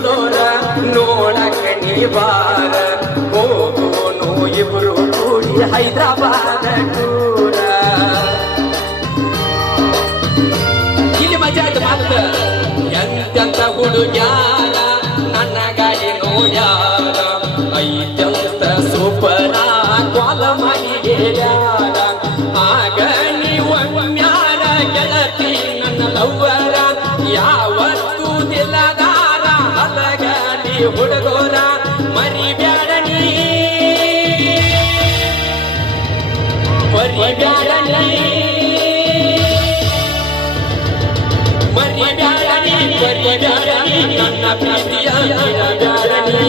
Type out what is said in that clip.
ಬೆಂಗಳೂರ ನೋಡಕ ನೀ ಬಾರ ಹೋಗೋನು ಇಬ್ರು ಕೂಡಿ ಹೈದರಾಬಾದ ಟೂರ ಇಲ್ಲಿ ಮಜಾ ಆಯ್ತು ಮಾತ ಎಂತೆಂತ ಹುಡುಗ್ಯಾರ ನನ್ನ ಗಾಡಿ ನೋಡ್ಯಾರ ಐತೆಂತ ಸೂಪರ ಕ್ವಾಲ ಮಹಿಳೆಯಾರ ಆಗ ನೀವೊಮ್ಮ್ಯಾರ ಗೆಳತಿ ನನ್ನ ಲವ್ವರ ಯಾವತ್ತೂ ದಿಲ್ಲದಾರ ಹಲಗಲಿ ಹುಡುಗೋರ ಮರಿಬ್ಯಾಡ ನೀ ಮರಿಬ್ಯಾಡ ನೀ ಮರಿಬ್ಯಾಡ ನೀ ಮರಿಬ್ಯಾಡ ನೀ ನನ್ನ ಪ್ರೀತಿಯ ಮರಿಬ್ಯಾಡ ನೀ